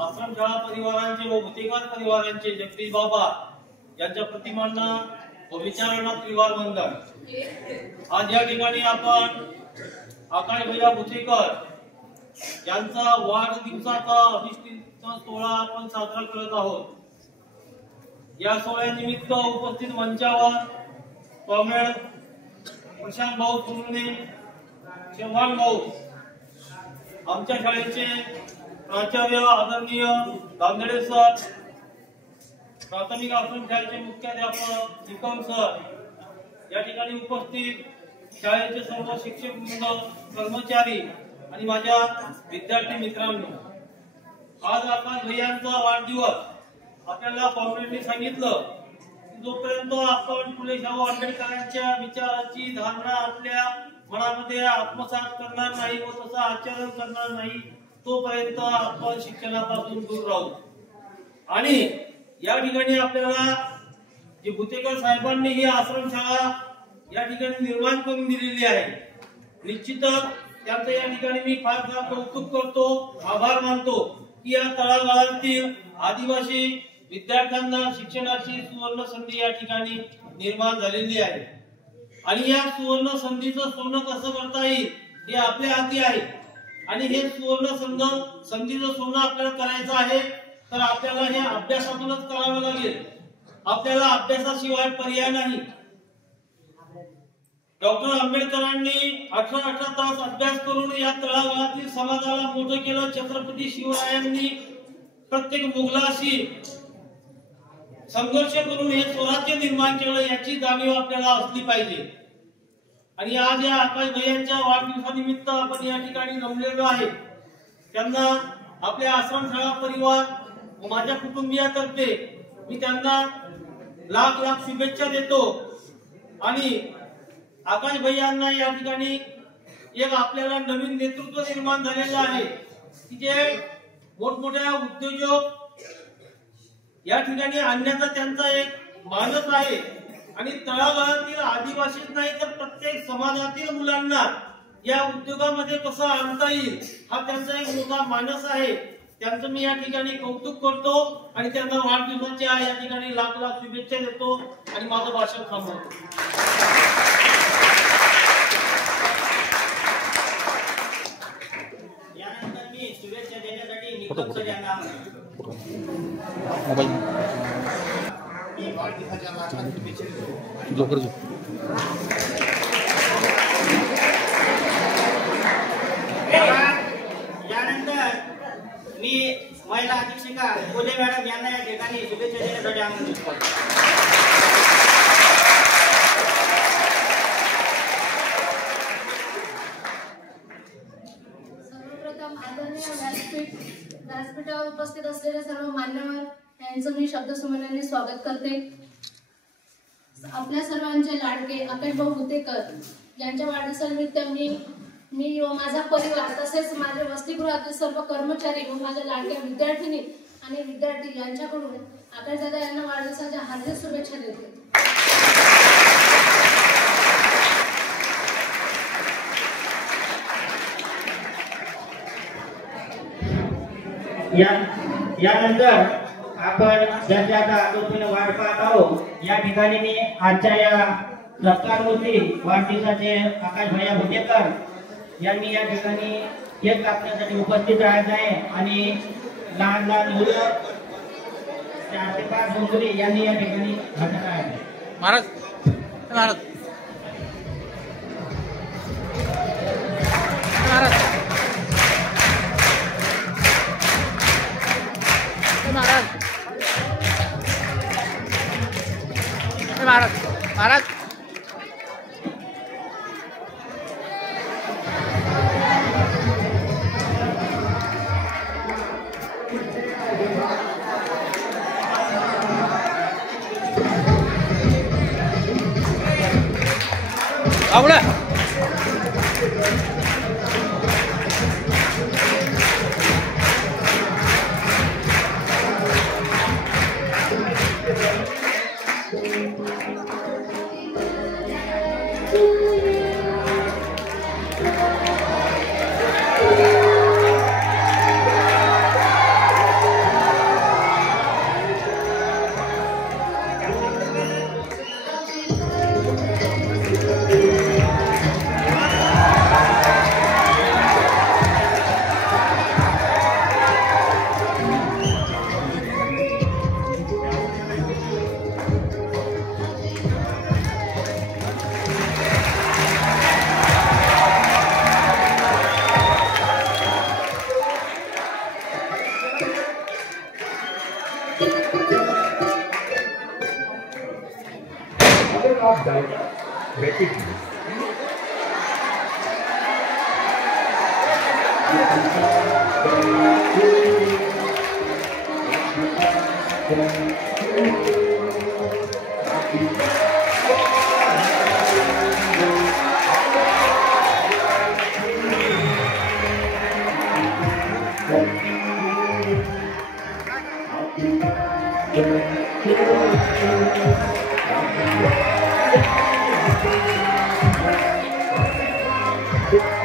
आश्रमशाळा परिवारांचे व भुतेकर परिवारांचे जगदीश बाबा यांच्या प्रतिमांना व विचारांना त्रिवार वंदन। आज या ठिकाणी आपण आकाश भैया भुतेकर यांचा वाढदिवसाचा अभिषेक सोहळा आपण साजरा करत आहोत। या सोहळ्यानिमित्त उपस्थित मंचावर कॉम्रेड प्रशांत भाऊ सुमने, चव्हाण भाऊ, आमच्या शाळेचे प्राचार्य आदरणीय गांधळे सर, प्राथमिक आश्रमशाळेचे मुख्याध्यापक निकम सर, या ठिकाणी उपस्थित शाळेचे सर्व शिक्षक वृंद, कर्मचारी आणि माझ्या विद्यार्थी मित्रांनो, आज आकाश भैयांचा वाढदिवस। आपल्याला कॉम्रेडनी सांगितलं जोपर्यंत आपण फुले शाहू आंबेडकरांच्या विचाराची धारणा आपल्या मनामध्ये आत्मसात करणार नाही व तसा आचरण करणार नाही तोपर्यंत आपण शिक्षणापासून दूर राहू। आणि या ठिकाणी आपल्याला जे भुतेकर साहेबांनी ही आश्रमशाळा या ठिकाणी निर्माण करून दिलेली आहे, निश्चितच त्यांचं या ठिकाणी मी फार फार कौतुक करतो, आभार मानतो की या तळागाळातील आदिवासी विद्यार्थ्यांना शिक्षणाची सुवर्ण संधी या ठिकाणी निर्माण झालेली आहे। आणि या सुवर्ण संधीचं सोनं कसं करता येईल हे आपल्या हाती आहे। आणि हे सुवर्ण संधीचं सोनं आपल्याला करायचं आहे तर आपल्याला हे अभ्यासातूनच करावं लागेल। आपल्याला अभ्यासाशिवाय पर्याय नाही। डॉक्टर आंबेडकरांनी 18 तास अभ्यास करून या तळागाळातील समाजाला मोठं केलं। छत्रपती शिवरायांनी प्रत्येक मुघलाशी संघर्ष करून हे स्वराज्य निर्माण केलं, याची जाणीव आपल्याला असली पाहिजे। आणि आज या आकाश भैयांच्या वाढदिवसानिमित्त आपण या ठिकाणी जमलेलो आहे। त्यांना आपल्या आश्रमशाळा परिवार व माझ्या कुटुंबियातर्फे मी त्यांना लाख लाख शुभेच्छा देतो। आणि आकाश भैयांना या ठिकाणी एक आपल्याला नवीन नेतृत्व निर्माण झालेलं आहे की जे मोठमोठ्या उद्योजक या ठिकाणी आणण्याचा त्यांचा एक मानस आहे। आणि तळागाळातील आदिवासीच नाही तर प्रत्येक समाजातील मुलांना या उद्योगामध्ये कसं आणता येईल हा त्यांचा एक मोठा मानस आहे। त्यांचं मी या ठिकाणी कौतुक करतो आणि त्यांना वाढदिवसाच्या या ठिकाणी लाख लाख शुभेच्छा देतो आणि माझं भाषण थांबवतो। यानंतर मी शुभेच्छा देण्यासाठी निकम सर यांना यानंतर मी महिला अधीक्षिका कोले मॅडम यांना या ठिकाणी शुभेच्छा देण्यासाठी आमंत्रित करतो। सर्वप्रथम आदरणीय व्यासपीठावर उपस्थित असलेले सर्व मान्यवर यांचं मी शब्दसुमनाने स्वागत करते। आपल्या सर्वांचे लाडके आकाश भाऊ भुतेकर यांच्या वाढदिवसानिमित्त मी व माझा परिवार तसेच माझ्या वसतिगृहातील सर्व कर्मचारी व माझ्या लाडक्या विद्यार्थिनी आणि विद्यार्थी यांच्याकडून आकाशदादा यांना वाढदिवसाच्या हार्दिक शुभेच्छा देते। यानंतर आपण ज्यांच्या आता आतुरतेने वाट पाहत आहोत या ठिकाणी मी आजच्या या सत्कारमूर्ती वाढदिवसाचे आकाश भैया भुतेकर यांनी या ठिकाणी केक कापण्यासाठी उपस्थित राहायचं आहे। आणि लहान लहान मुलं 4 ते 5 मुली यांनी या ठिकाणी हजर आहे। महाराज महाराज महाराज महाराज महाराज महाराज आवडा Thank you.